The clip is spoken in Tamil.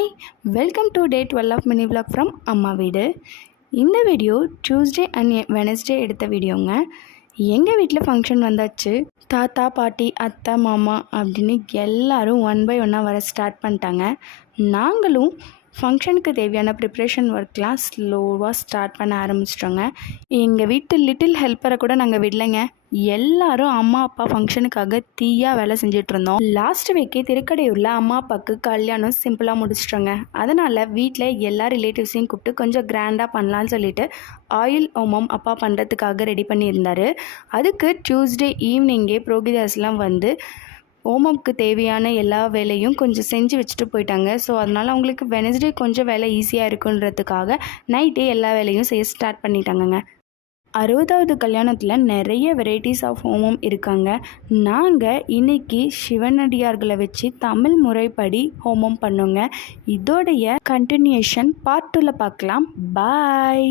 Hi welcome to day twelve of mini vlog from அம்மா வீடு இந்த வீடியோ டியூஸ்டே அண்ட் வெனஸ்டே எடுத்த வீடியோங்க எங்கள் வீட்டில் ஃபங்க்ஷன் வந்தாச்சு? தாத்தா பாட்டி அத்தை மாமா அப்படின்னு எல்லோரும் ஒன் பை ஒன்னாக வர ஸ்டார்ட் பண்ணிட்டாங்க. நாங்களும் ஃபங்க்ஷனுக்கு தேவையான ப்ரிப்ரேஷன் ஒர்க்லாம் ஸ்லோவாக ஸ்டார்ட் பண்ண ஆரம்பிச்சிட்டோங்க. எங்கள் வீட்டு லிட்டில் ஹெல்ப்பரை கூட நாங்கள் விடலைங்க. எல்லாரும் அம்மா அப்பா ஃபங்க்ஷனுக்காக தீயாக வேலை செஞ்சுட்டு இருந்தோம் லாஸ்ட் வீக்கே திருக்கடையூரில் அம்மா அப்பாவுக்கு கல்யாணம் சிம்பிளாக முடிச்சிட்டோங்க. அதனால் வீட்டில் எல்லா ரிலேட்டிவ்ஸையும் கூப்பிட்டு கொஞ்சம் கிராண்டாக பண்ணலான்னு சொல்லிட்டு ஆயில் ஹோமம் அப்பா பண்ணுறதுக்காக ரெடி பண்ணியிருந்தார். அதுக்கு டியூஸ்டே ஈவினிங்கே புரோகிதாஸ்லாம் வந்து ஹோமம்க்கு தேவையான எல்லா வேலையும் கொஞ்சம் செஞ்சு வச்சுட்டு போயிட்டாங்க. ஸோ அதனால் அவங்களுக்கு வெனஸ்டே கொஞ்சம் வேலை ஈஸியாக இருக்குன்றதுக்காக நைட்டே எல்லா வேலையும் செய்ய ஸ்டார்ட் பண்ணிட்டாங்கங்க. அறுபதாவது கல்யாணத்தில் நிறைய வெரைட்டிஸ் ஆஃப் ஹோமம் இருக்காங்க. நாங்கள் இன்னைக்கு சிவனடியார்களை வச்சு தமிழ் முறைப்படி ஹோமம் பண்ணோங்க. இதோடைய கண்டினியூஷன் பார்ட் டூவில் பார்க்கலாம். பாய்